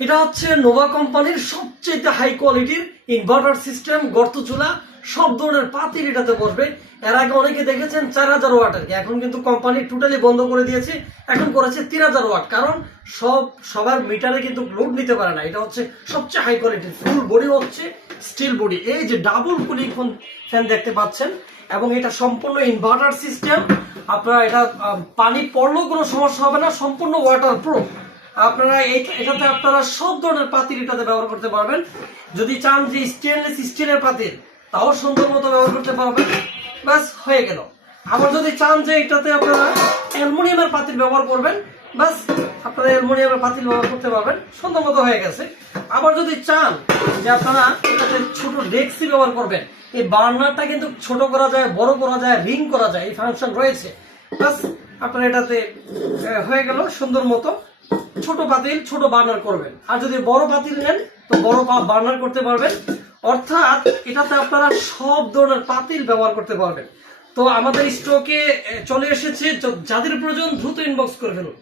এটা হচ্ছে নোভা কোম্পানির সবচেয়ে হাই কোয়ালিটির ইনভার্টার সিস্টেম, গর্ত চুলা, সব ধরনের পাতিল এটাতে বসবে। এর আগে অনেকে দেখেছেন 4000 ওয়াট আর কি, এখন কিন্তু কোম্পানি টোটালি বন্ধ করে দিয়েছে, এখন করেছে 3000 ওয়াট। কারণ সবার মিটারে কিন্তু লোড নিতে পারে না। এটা হচ্ছে সবচেয়ে হাই কোয়ালিটির, ফুল বডি হচ্ছে স্টিল বডি। এই যে ডাবল কুলিং ফ্যান দেখতে পাচ্ছেন, এবং এটা সম্পূর্ণ ইনভার্টার সিস্টেম। আপনারা এটা পানি পড়লেও কোনো সমস্যা হবে না, সম্পূর্ণ ওয়াটার প্রুফ। আপনারা এটাতে আপনারা সব ধরনের পাতিল এটাতে ব্যবহার করতে পারবেন। যদি চান যে স্টেনলেস স্টিলের পাতিল, তাও সুন্দর মতো ব্যবহার করতে পারবেন। ব্যাস হয়ে গেল। আবার যদি চান যে এটাতে আপনারা অ্যালুমিনিয়ামের পাতিল ব্যবহার করবেন, ব্যাস আপনারা অ্যালুমিনিয়ামের পাতিল ব্যবহার করতে পারবেন, সুন্দর মতো হয়ে গেছে। আবার যদি চান যে আপনারা এটাতে ছোট ডেক্সি ব্যবহার করবেন, এই বার্নারটা কিন্তু ছোট করা যায়, বড় করা যায়, রিং করা যায়, এই ফাংশন রয়েছে। ব্যাস আপনারা এটাতে হয়ে গেল সুন্দর মতো। ছোট পাতিল ছোট বার্নার করবেন, আর যদি বড় পাতিল নেন তো বড় বার্নার করতে পারবেন। অর্থাৎ এটাতে আপনারা সব ধরনের পাতিল ব্যবহার করতে পারবেন। তো আমাদের স্টকে চলে এসেছে, যাদের প্রয়োজন দ্রুত ইনবক্স করে ফেলুন।